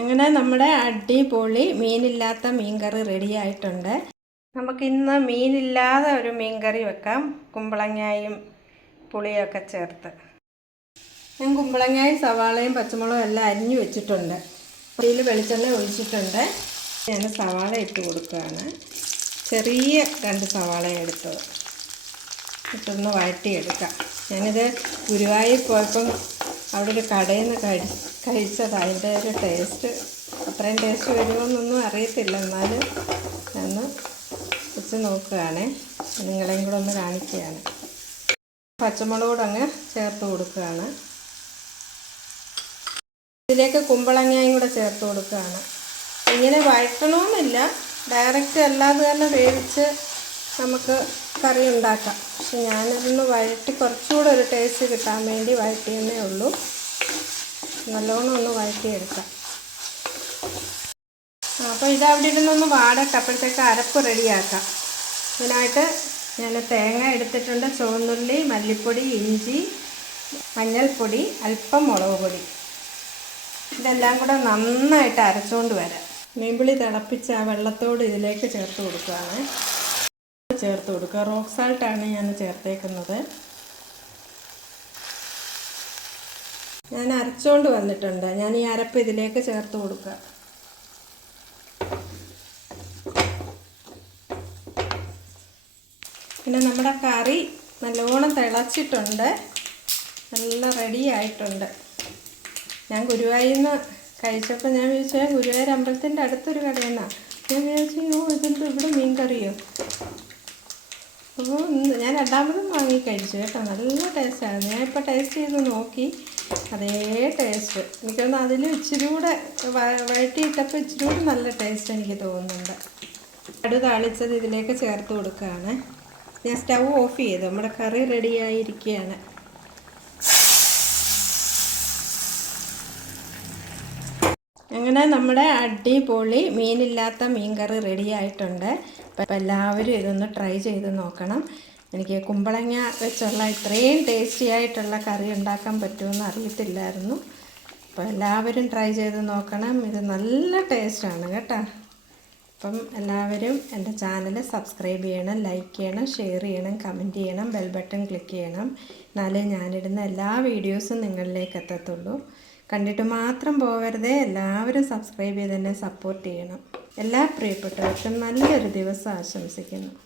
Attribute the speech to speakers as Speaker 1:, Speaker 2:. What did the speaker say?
Speaker 1: അങ്ങനെ നമ്മുടെ അടിപൊളി മീനില്ലാത്ത മീൻകറി റെഡി ആയിട്ടുണ്ട്. നമുക്കിന്ന് മീനില്ലാതെ ഒരു മീൻകറി വെക്കാം. കുമ്പളങ്ങായും പുളിയൊക്കെ ചേർത്ത്. ഞാൻ കുമ്പളങ്ങായും സവാളയും പച്ചമുളകും എല്ലാം അരിഞ്ഞു വെച്ചിട്ടുണ്ട്. അതിൽ വെളിച്ചെണ്ണ ഒഴിച്ചിട്ടുണ്ട്. ഞാൻ സവാള ഇട്ട് കൊടുക്കുകയാണ്. ചെറിയ രണ്ട് സവാള എടുത്തത് ഇട്ടൊന്ന് വഴറ്റിയെടുക്കാം. ഞാനിത് ഗുരുവായൂർ പോയപ്പം അവിടെ ഒരു കടയിൽ നിന്ന് കഴി കഴിച്ചത്. അതിന്റെ ഒരു ടേസ്റ്റ് അത്രയും ടേസ്റ്റ് വരുമെന്നൊന്നും അറിയത്തില്ല. എന്നാലും ഒന്ന് വെച്ച് നോക്കുകയാണേ. നിങ്ങളെയും കൂടെ ഒന്ന് കാണിക്കുകയാണ്. പച്ചമുളക് കൂടെ അങ്ങ് ചേർത്ത് കൊടുക്കുകയാണ്. ഇതിലേക്ക് കുമ്പളങ്ങയും കൂടെ ചേർത്ത് കൊടുക്കുകയാണ്. ഇങ്ങനെ വഴറ്റണമെന്നില്ല. ഡയറക്റ്റ് അല്ലാതെ തന്നെ വേവിച്ച് നമുക്ക് കറി ഉണ്ടാക്കാം പക്ഷെ ഞാനതൊന്ന് വഴറ്റി കുറച്ചുകൂടെ ഒരു ടേസ്റ്റ് കിട്ടാൻ വേണ്ടി വഴറ്റിയെന്നേ ഉള്ളൂ. നല്ലോണം ഒന്ന് വഴറ്റിയെടുക്കാം. അപ്പോൾ ഇത് അവിടെ ഇരുന്നൊന്ന് വാടട്ടെ. അപ്പോഴത്തേക്ക് അരപ്പ് റെഡിയാക്കാം. ഇതിനായിട്ട് ഞാൻ തേങ്ങ എടുത്തിട്ടുണ്ട്. ചുവന്നുള്ളി മല്ലിപ്പൊടി ഇഞ്ചി മഞ്ഞൾപ്പൊടി അല്പം മുളക് പൊടി. ഇതെല്ലാം കൂടെ നന്നായിട്ട് അരച്ചുകൊണ്ട് വരാം. മീൻപിളി തിളപ്പിച്ച് ആ വെള്ളത്തോട് ഇതിലേക്ക് ചേർത്ത് കൊടുക്കുകയാണ് ചേർത്ത് കൊടുക്കുക. റോക്ക് സാൾട്ടാണ് ഞാൻ ചേർത്തേക്കുന്നത്. ഞാൻ അരച്ചുകൊണ്ട് വന്നിട്ടുണ്ട്. ഞാൻ ഈ അരപ്പ് ഇതിലേക്ക് ചേർത്ത് കൊടുക്കുക. പിന്നെ നമ്മുടെ കറി നല്ലോണം തിളച്ചിട്ടുണ്ട്. നല്ല റെഡി ആയിട്ടുണ്ട്. ഞാൻ ഗുരുവായൂരിൽ നിന്ന് കഴിച്ചപ്പോൾ ഞാൻ ചോദിച്ചാൽ ഗുരുവായൂർ അമ്പലത്തിന്റെ അടുത്തൊരു കടയെന്നാണ് ഞാൻ വിചാരിച്ചു ഓ ഇതെന്തോ ഇവിടെ മീൻ കറിയോ അപ്പോൾ ഞാൻ രണ്ടാമതും വാങ്ങി കഴിച്ചു കേട്ടോ. നല്ല ടേസ്റ്റാണ്. ഞാൻ ഇപ്പോൾ ടേസ്റ്റ് ചെയ്ത് നോക്കി. അതേ ടേസ്റ്റ്. എനിക്കൊന്ന് അതിൽ ഇച്ചിരി കൂടെ വഴറ്റിയിട്ടപ്പോൾ ഇച്ചിരി കൂടെ നല്ല ടേസ്റ്റ് എനിക്ക് തോന്നുന്നുണ്ട്. കടു താളിച്ചത് ഇതിലേക്ക് ചേർത്ത് കൊടുക്കുകയാണ്. ഞാൻ സ്റ്റൗ ഓഫ് ചെയ്തു. നമ്മുടെ കറി റെഡിയായിരിക്കുകയാണ് അങ്ങനെ നമ്മുടെ അടിപൊളി മീനില്ലാത്ത മീൻകറി റെഡി ആയിട്ടുണ്ട്. അപ്പോൾ എല്ലാവരും ഇതൊന്ന് ട്രൈ ചെയ്ത് നോക്കണം. എനിക്ക് കുമ്പളങ്ങ വെച്ചുള്ള ഇത്രയും ടേസ്റ്റി ആയിട്ടുള്ള കറി ഉണ്ടാക്കാൻ പറ്റുമെന്ന് അറിയത്തില്ലായിരുന്നു. അപ്പോൾ എല്ലാവരും ട്രൈ ചെയ്ത് നോക്കണം. ഇത് നല്ല ടേസ്റ്റാണ് കേട്ടോ. അപ്പം എല്ലാവരും എന്റെ ചാനൽ സബ്സ്ക്രൈബ് ചെയ്യണം ലൈക്ക് ചെയ്യണം ഷെയർ ചെയ്യണം കമന്റ് ചെയ്യണം ബെൽ ബട്ടൺ ക്ലിക്ക് ചെയ്യണം. എന്നാലേ ഞാനിടുന്ന എല്ലാ വീഡിയോസും നിങ്ങളിലേക്ക് എത്തത്തുള്ളൂ. കണ്ടിട്ട് മാത്രം പോകരുതേ എല്ലാവരും സബ്സ്ക്രൈബ് ചെയ്ത് തന്നെ സപ്പോർട്ട് ചെയ്യണം. എല്ലാ പ്രിയപ്പെട്ടവർക്കും നല്ലൊരു ദിവസം ആശംസിക്കുന്നു.